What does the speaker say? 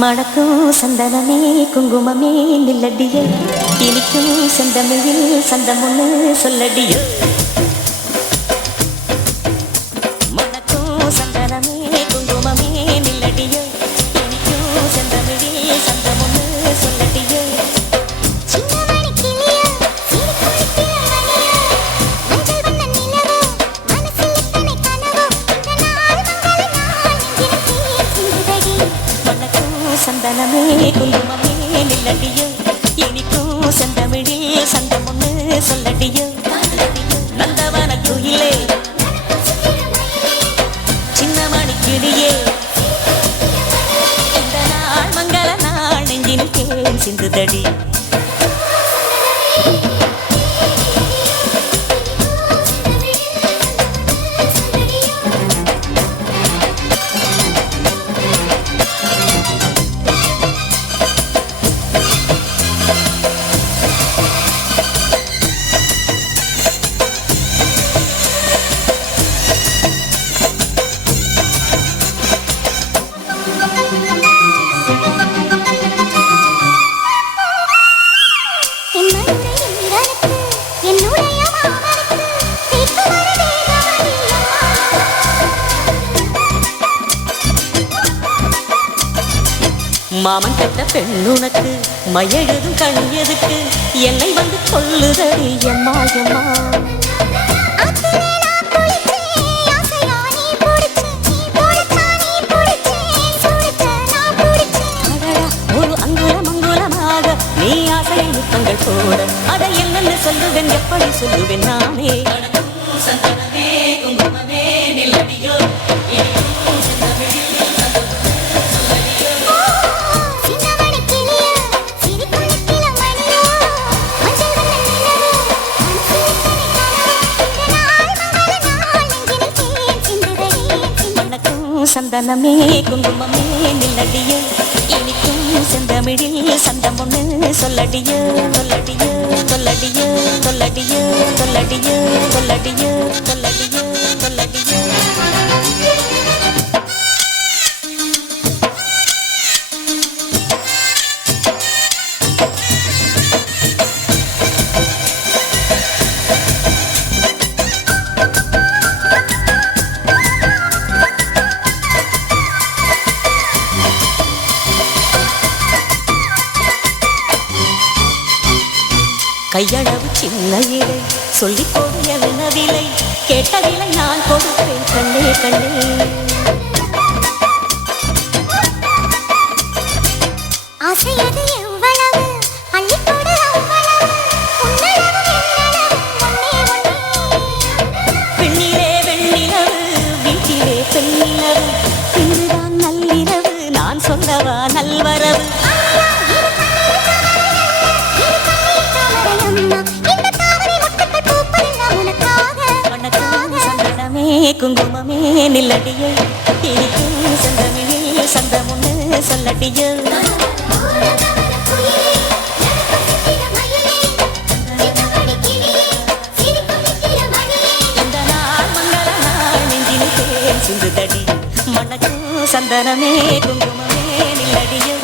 மணக்கும் சந்தனமே குங்குமமே நில்லடியே இனிக்கும் செந்தமிழில் சந்தம் ஒன்று சொல்லடியோ மணக்கும் சந்தனமே குங்குமமே நில்லடியோ இனிக்கும் செந்தமிழில் சந்தம் ஒன்று சொல்லடியோ சந்தனமே குங்குமமே நில்லடியோ இனிக்கும் செந்தமிழில் சந்தம் ஒன்று சொல்லடியோ நந்தவன கோயிலே சின்னமணி கிளியே இந்த நாள் மங்கள நாள் நெஞ்சினில் தேன் சிந்துதடி மாமன் பெற்ற பெண்ணுனக்கு மையெழுதும் கண் எதுக்கு என்னை வந்து கொல்லுதடி எம்மா எம்மா ஒரு அங்குலம் அங்குலமாக நீ ஆசை முத்தங்கள் போட அதை என்னென்னு சொல்லுவேன் எப்படி சொல்லுவேன் நானே சந்தனமே குங்குமமே நில்லடியோ சந்தனமே குங்குமமே நில்லடியோ இனிக்கும் செந்தமிழில் சந்தம் ஒன்று சொல்லடியோ சொல்லடியோ சொல்லடியோ சொல்லடியோ சொல்லடியோ சொல்லடியோ சொல்லடியோ சொல்லடியோ கையளவு சின்ன இலை சொல்லிக் கொடு என்ன விலை கேட்டதில்லை நான் கொடுப்பேன் கண்ணே கண்ணே ஆசையது எவ்வளவு அள்ளிக்கொடு அவ்வளவு பெண்ணிலே வெண்ணிலவு வீட்டிலே பெண்ணிலவு இன்றுதான் நள்ளிரவு நான் சொல்லவா நல்வரவு குங்குமமே நில்லடியோ இனிக்கும் செந்தமிழில் சந்தம் ஒன்று சொல்லடியோ இந்த நாள் மங்கள நாள் நெஞ்சினில் தேன் சிந்துதடி மணக்கும் சந்தனமே குங்குமமே நில்லடியோ